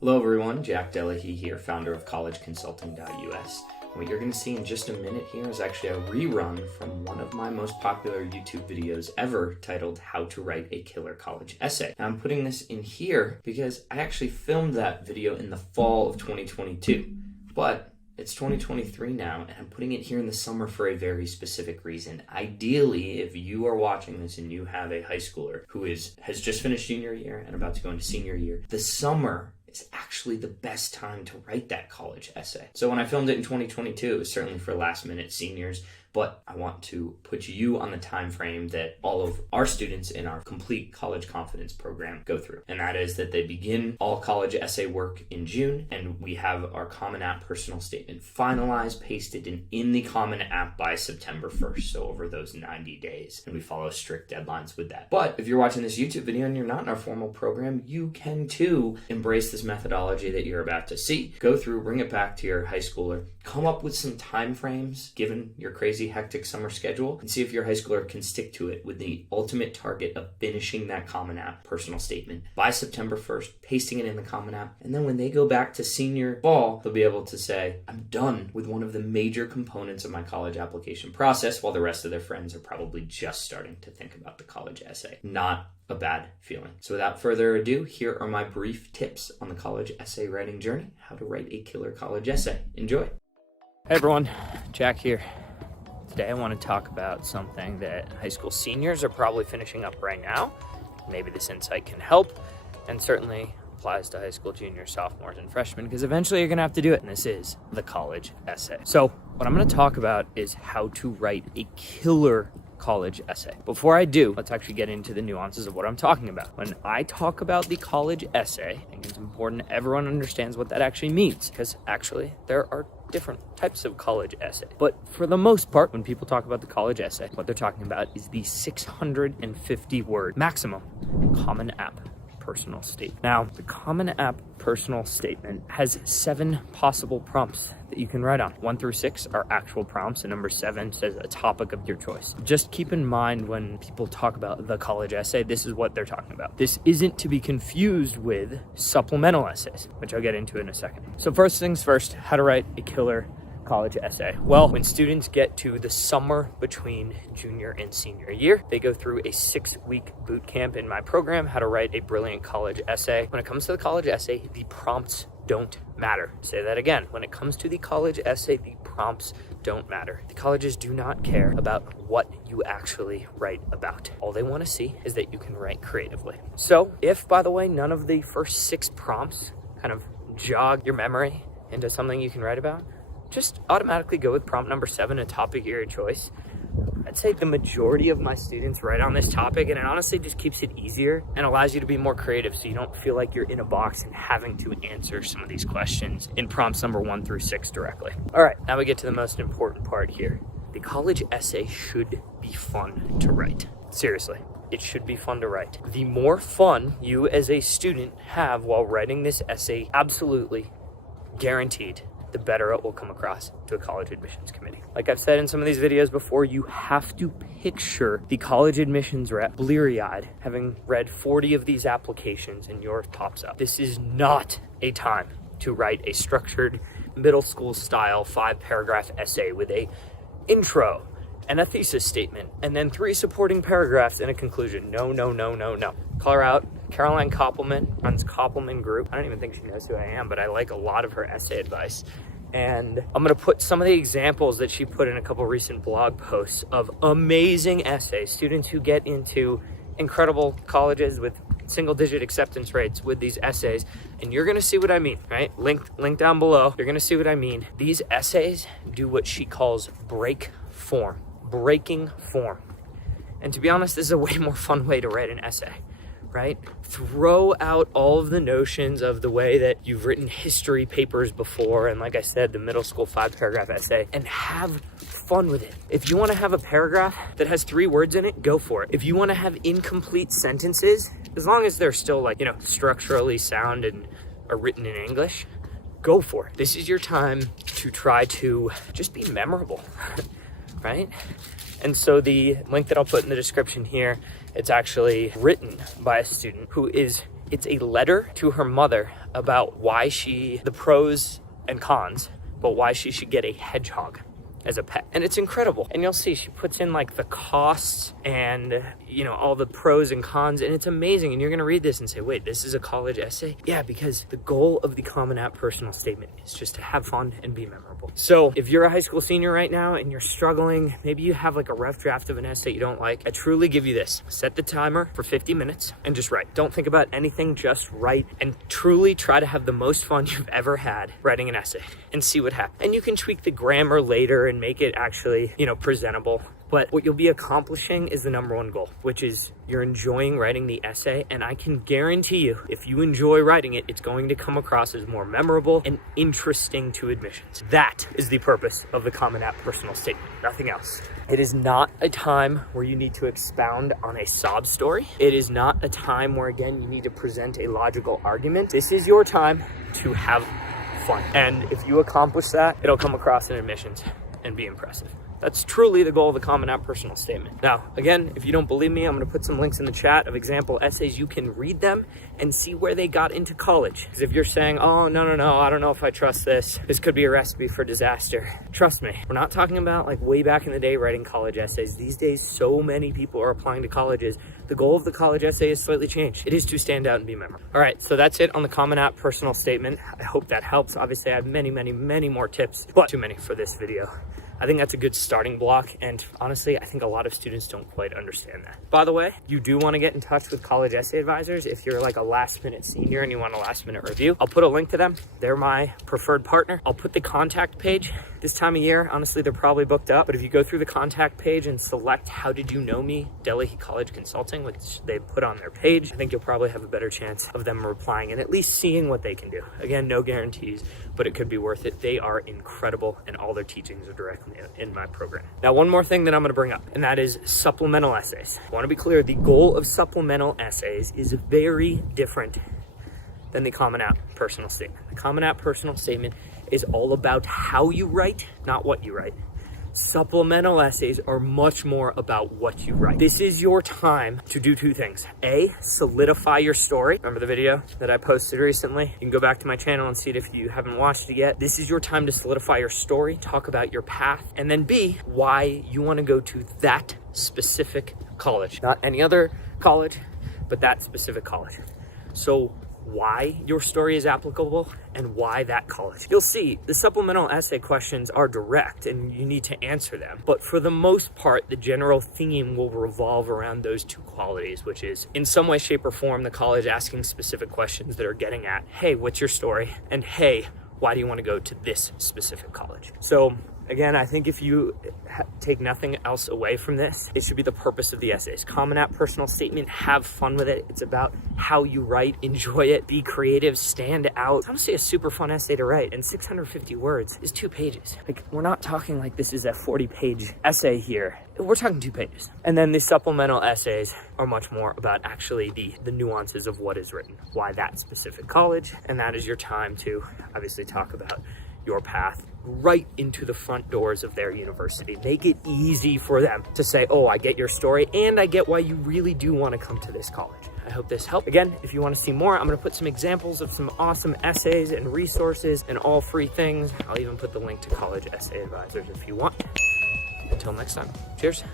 Hello everyone, Jack Delahy here, founder of collegeconsulting.us. What you're going to see in just a minute here is actually a rerun from one of my most popular YouTube videos ever titled How to Write a Killer College Essay. Now I'm putting this in here because I actually filmed that video in the fall of 2022, but it's 2023 now, and I'm putting it here in the summer for a very specific reason. Ideally, if you are watching this and you have a high schooler who has just finished junior year and about to go into senior year, the summer is actually the best time to write that college essay. So when I filmed it in 2022, it was certainly for last minute seniors, but I want to put you on the time frame that all of our students in our complete college confidence program go through. And that is that they begin all college essay work in June, and we have our Common App personal statement finalized, pasted in the Common App by September 1st. So over those 90 days, and we follow strict deadlines with that. But if you're watching this YouTube video and you're not in our formal program, you can too embrace this methodology that you're about to see. Go through, bring it back to your high schooler, come up with some time frames given your crazy hectic summer schedule, and see if your high schooler can stick to it with the ultimate target of finishing that Common App personal statement by September 1st, pasting it in the Common App, and then when they go back to senior fall, they'll be able to say, I'm done with one of the major components of my college application process, while the rest of their friends are probably just starting to think about the college essay. Not a bad feeling. So without further ado, here are my brief tips on the college essay writing journey, how to write a killer college essay. Enjoy. Hey everyone, Jack here. Today I want to talk about something that high school seniors are probably finishing up right now. Maybe this insight can help, and certainly applies to high school juniors, sophomores, and freshmen, because eventually you're going to have to do it, and this is the college essay. So what I'm going to talk about is how to write a killer college essay. Before I do, let's actually get into the nuances of what I'm talking about. When I talk about the college essay, I think it's important everyone understands what that actually means, because actually there are different types of college essay. But for the most part, when people talk about the college essay, what they're talking about is the 650 word maximum Common App personal statement. Now, the Common App personal statement has 7 possible prompts that you can write on. 1 through 6 are actual prompts, and number 7 says a topic of your choice. Just keep in mind when people talk about the college essay, this is what they're talking about. This isn't to be confused with supplemental essays, which I'll get into in a second. So first things first, how to write a killer college essay. Well, when students get to the summer between junior and senior year, they go through a 6-week boot camp in my program, How to Write a Brilliant College Essay. When it comes to the college essay, the prompts don't matter. Say that again. When it comes to the college essay, the prompts don't matter. The colleges do not care about what you actually write about. All they want to see is that you can write creatively. So if, by the way, none of the first 6 prompts kind of jog your memory into something you can write about, just automatically go with prompt number 7, a topic of your choice. I'd say the majority of my students write on this topic, and it honestly just keeps it easier and allows you to be more creative, so you don't feel like you're in a box and having to answer some of these questions in prompts number 1 through 6 directly. All right, now we get to the most important part here. The college essay should be fun to write. Seriously. It should be fun to write. The more fun you as a student have while writing this essay, absolutely guaranteed, the better it will come across to a college admissions committee. Like I've said in some of these videos before, you have to picture the college admissions rep bleary-eyed, having read 40 of these applications, and yours pops up. This is not a time to write a structured middle school style 5-paragraph essay with a intro and a thesis statement, and then 3 supporting paragraphs and a conclusion. No. Call her out. Caroline Koppelman runs Koppelman Group. I don't even think she knows who I am, but I like a lot of her essay advice. And I'm going to put some of the examples that she put in a couple recent blog posts of amazing essays, students who get into incredible colleges with single-digit acceptance rates with these essays, and you're going to see what I mean, right? Link down below. You're going to see what I mean. These essays do what she calls breaking form. And to be honest, this is a way more fun way to write an essay, right? Throw out all of the notions of the way that you've written history papers before, and like I said, the middle school 5-paragraph essay, and have fun with it. If you want to have a paragraph that has 3 words in it, go for it. If you want to have incomplete sentences, as long as they're still structurally sound and are written in English, go for it. This is your time to try to just be memorable, right? And so the link that I'll put in the description here, it's actually written by a student who is It's a letter to her mother about the pros and cons, but why she should get a hedgehog as a pet. And it's incredible. And you'll see she puts in like the costs and, you know, all the pros and cons, and it's amazing. And you're going to read this and say, wait, this is a college essay? Yeah, because the goal of the Common App personal statement is just to have fun and be memorable. So if you're a high school senior right now and you're struggling, maybe you have like a rough draft of an essay you don't like, I truly give you this. Set the timer for 50 minutes and just write. Don't think about anything, just write, and truly try to have the most fun you've ever had writing an essay and see what happens. And you can tweak the grammar later and make it actually, you know, presentable. But what you'll be accomplishing is the number one goal, which is you're enjoying writing the essay. And I can guarantee you, if you enjoy writing it, it's going to come across as more memorable and interesting to admissions. That is the purpose of the Common App personal statement, nothing else. It is not a time where you need to expound on a sob story. It is not a time where, again, you need to present a logical argument. This is your time to have fun. And if you accomplish that, it'll come across in admissions and be impressive. That's truly the goal of the Common App personal statement. Now, again, if you don't believe me, I'm going to put some links in the chat of example essays. You can read them and see where they got into college. Because if you're saying, oh, no, I don't know if I trust this. This could be a recipe for disaster. Trust me, we're not talking about like way back in the day writing college essays. These days, so many people are applying to colleges. The goal of the college essay is slightly changed. It is to stand out and be memorable. All right, so that's it on the Common App personal statement. I hope that helps. Obviously, I have many more tips, but too many for this video. I think that's a good starting block, and honestly, I think a lot of students don't quite understand that. By the way, you do want to get in touch with college essay advisors if you're like a last-minute senior and you want a last-minute review. I'll put a link to them. They're my preferred partner. I'll put the contact page. This time of year, honestly, they're probably booked up, but if you go through the contact page and select How Did You Know Me, Delhi College Consulting, which they put on their page, I think you'll probably have a better chance of them replying and at least seeing what they can do. Again, no guarantees, but it could be worth it. They are incredible, and all their teachings are directly in my program. Now, one more thing that I'm going to bring up, and that is supplemental essays. I want to be clear, the goal of supplemental essays is very different than the Common App personal statement. The Common App personal statement is all about how you write, not what you write. Supplemental essays are much more about what you write. This is your time to do two things. A, solidify your story. Remember the video that I posted recently? You can go back to my channel and see it if you haven't watched it yet. This is your time to solidify your story, talk about your path, and then B, why you want to go to that specific college. Not any other college, but that specific college. So why your story is applicable and why that college. You'll see the supplemental essay questions are direct and you need to answer them. But for the most part, the general theme will revolve around those two qualities, which is in some way, shape, or form, the college asking specific questions that are getting at, hey, what's your story? And hey, why do you want to go to this specific college? So again, I think if you take nothing else away from this, it should be the purpose of the essays. Common App personal statement, have fun with it. It's about how you write, enjoy it, be creative, stand out. It's honestly a super fun essay to write, and 650 words is 2 pages. Like, we're not talking like this is a 40-page essay here. We're talking 2 pages. And then the supplemental essays are much more about actually the nuances of what is written, why that specific college, and that is your time to obviously talk about your path right into the front doors of their university. Make it easy for them to say, oh, I get your story and I get why you really do want to come to this college. I hope this helped. Again, if you want to see more, I'm going to put some examples of some awesome essays and resources and all free things. I'll even put the link to college essay advisors if you want. Until next time, cheers.